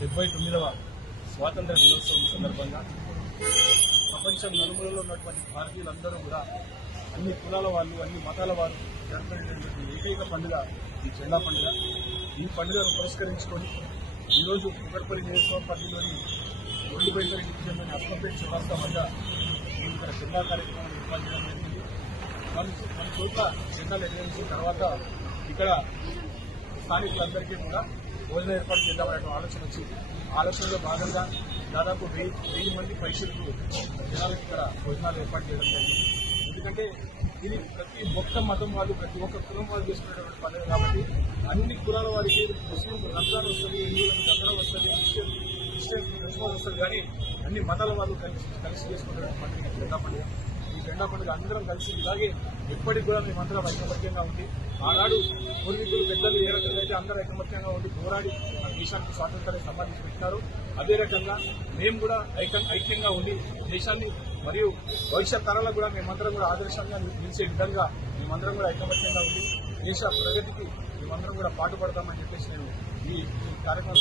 79వ స్వాతంత్ర దినోత్సవం సందర్భంగా ప్రపంచం నలుమూలలో ఉన్నటువంటి భారతీయులందరూ కూడా అన్ని కులాల వాళ్ళు, అన్ని మతాల వారు జరుపుకునేటువంటి ఏకైక పండుగ ఈ జెండా పండుగ. ఈ పండుగను పురస్కరించుకొని ఈరోజు కుకట్పల్లి నియోజకవర్గ పరిధిలోని ఒండిపేట డివిజన్లోని అస్మంపేట చౌరస్తా వద్ద ఇక్కడ జెండా కార్యక్రమాన్ని ఏర్పాటు చేయడం జరిగింది. మన చోట్ల జెండాలు ఎగరేసిన తర్వాత ఇక్కడ స్థానికులందరికీ కూడా భోజనం ఏర్పాటు చేద్దామనే ఆలోచన వచ్చింది. ఆలోచనలో భాగంగా దాదాపు 1000 మంది పైసలకు జనాలకు ఇక్కడ భోజనాలు ఏర్పాటు చేయడం జరిగింది. ఎందుకంటే ఇది ప్రతి ఒక్క మతం వాళ్ళు, ప్రతి ఒక్క కులం వాళ్ళు చేసుకునేటువంటి పండుగ కాబట్టి అన్ని కులాల వారికి ముస్లింలు రంజాన్ వస్తుంది, హిందువులకు దసరా వస్తుంది, క్రిస్టియన్స్ క్రిస్మస్ వస్తుంది, కానీ అన్ని మతాల వాళ్ళు కలిసి చేసుకునేటువంటి పండుగ జెండా పండుగ. ఈ జెండా పండుగ అందరం కలిసి ఇలాగే ఎప్పటికి కూడా మేమందరం ఐకమత్యంగా ఉంది. ఆనాడు పూర్వీకులు పెద్దలు ఏ రకంగా అయితే అందరూ ఐకమత్యంగా ఉండి పోరాడి మన దేశానికి స్వాతంత్రాన్ని సంపాదించి పెట్టినారు, అదే రకంగా మేము కూడా ఐక్యంగా ఉండి దేశాన్ని మరియు భవిష్యత్ తరాలకు కూడా మేమందరం కూడా ఆదర్శంగా నిలిచే విధంగా మేమందరం కూడా ఐకమత్యంగా ఉండి దేశ ప్రగతికి మేమందరం కూడా పాటుపడతామని చెప్పేసి నేను ఈ కార్యక్రమం